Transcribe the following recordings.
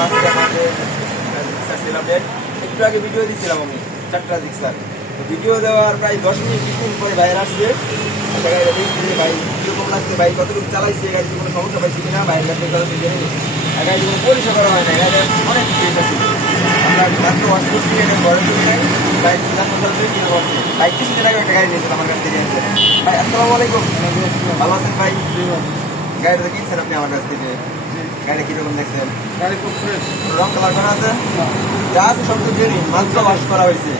আজকে আমাদের ছিল আপডেট। একটু আগে ভিডিও দিচ্ছিলাম আমি 4টা জিক্সার। তো ভিডিও দেওয়ার প্রায় 10 মিনিট কিছুক্ষণ পরে বাইরে আসছে। গাড়িটা দেখছি যে ভাই কীরকম লাগছে, ভাই কতটুকু চালাইছে, গাড়িতে কোনো সমস্যা পাইছি কিনা, বাইরের কাছে কথা জেনে নিচ্ছি। গাড়ি কোনো পরিষেবা করা হয় না, গাড়িটা অনেক ফ্রেশ আছে। আমরা মাত্র ওয়াশ করছি, এটা ঘরে চলে নাই, বাইক কিনে করছি। বাইক কিছুদিন আগে একটা গাড়ি নিয়েছিলাম আমার কাছ থেকে। ভাই আসসালামু আলাইকুম, ভালো আছেন ভাই? গাড়িটা কিনছেন আপনি আমার কাছ থেকে, গাড়ি কিরকম দেখছেন? গাড়ি খুব ফ্রেশ, রং কালার করা আছে, যা আছে সব তো জেনি, মাত্র ওয়াশ করা হয়েছে।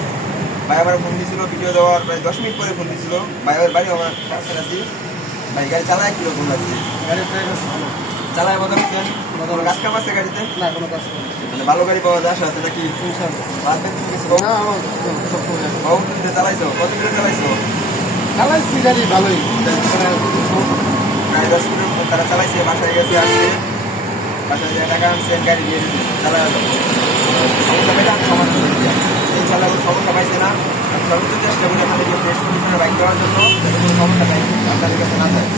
ভাই আমার ফোন দিয়েছিল ভিডিও দেওয়ার প্রায় 10 মিনিট পরে ফোন দিয়েছিল। ভাইয়ের বাড়ি আমার কাছাকাছি। ভাই গাড়ি চালায় কিরকম লাগছে? গাড়ির ট্রাক আছে ভালো, চালায় মজা করছেন? কোনো কাজ কাম আছে গাড়িতে? না কোনো কাজ করে মানে ভালো গাড়ি পাওয়া যায় আশা আছে নাকি? ইনশাআল্লাহ। বাদ দিয়ে তুমি কিছু না আমার সবসময় আছে। কখন তুমি চালাইছো, কত কিলো চালাইছো? চালাইছি গাড়ি ভালোই, প্রায় 10 কিলোমিটার তারা চালাইছে, বাসায় গেছে, আসছে, বাসায় যে টাকা আনছেন, গাড়ি দিয়ে দিচ্ছে, চালায় গেল। সমস্যা পেলে আমি সমাধান করে দিই। ইনশাআল্লাহ কোনো সমস্যা পাইছে না। আমি সর্বোচ্চ চেষ্টা করি আপনাদেরকে ফ্রেশ কন্ডিশনে বাইক দেওয়ার জন্য, যাতে কোনো সমস্যা পাই আপনাদের কাছে না যায়।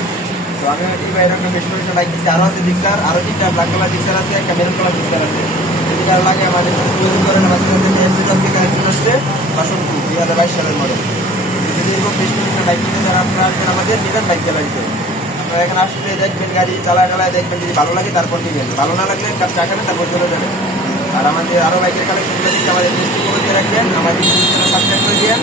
তো আমি এই বাইরে একটা ফ্রেশ কন্ডিশনে বাইক দিচ্ছি। আরও আছে জিক্সার, আরও 3টা ব্ল্যাক কালার জিক্সার আছে, একটা মেরুন কালার জিক্সার আছে। যদি কারো লাগে আমাদের যোগাযোগ করেন। আমাদের কাছে আজকে কালেকশন আসছে 2022 সালের মডেল। যদি এরকম ফ্রেশ কন্ডিশনে বাইক কিনতে চান আপনারা আসবেন আমাদের নিবেন বাইক গ্যালারিতে। আপনারা এখানে আসলে দেখবেন, গাড়ি চালায় দেখবেন, যদি ভালো লাগে তারপর নিবেন, ভালো না লাগলে চা খাবেন তারপর চলে যাবেন। আর আমাদের আরও বাইকের কালেকশনগুলো দেখতে আমাদের ফেসবুক করে দিয়ে রাখবেন, আমাদের সাবস্ক্রাইব করে দিয়ে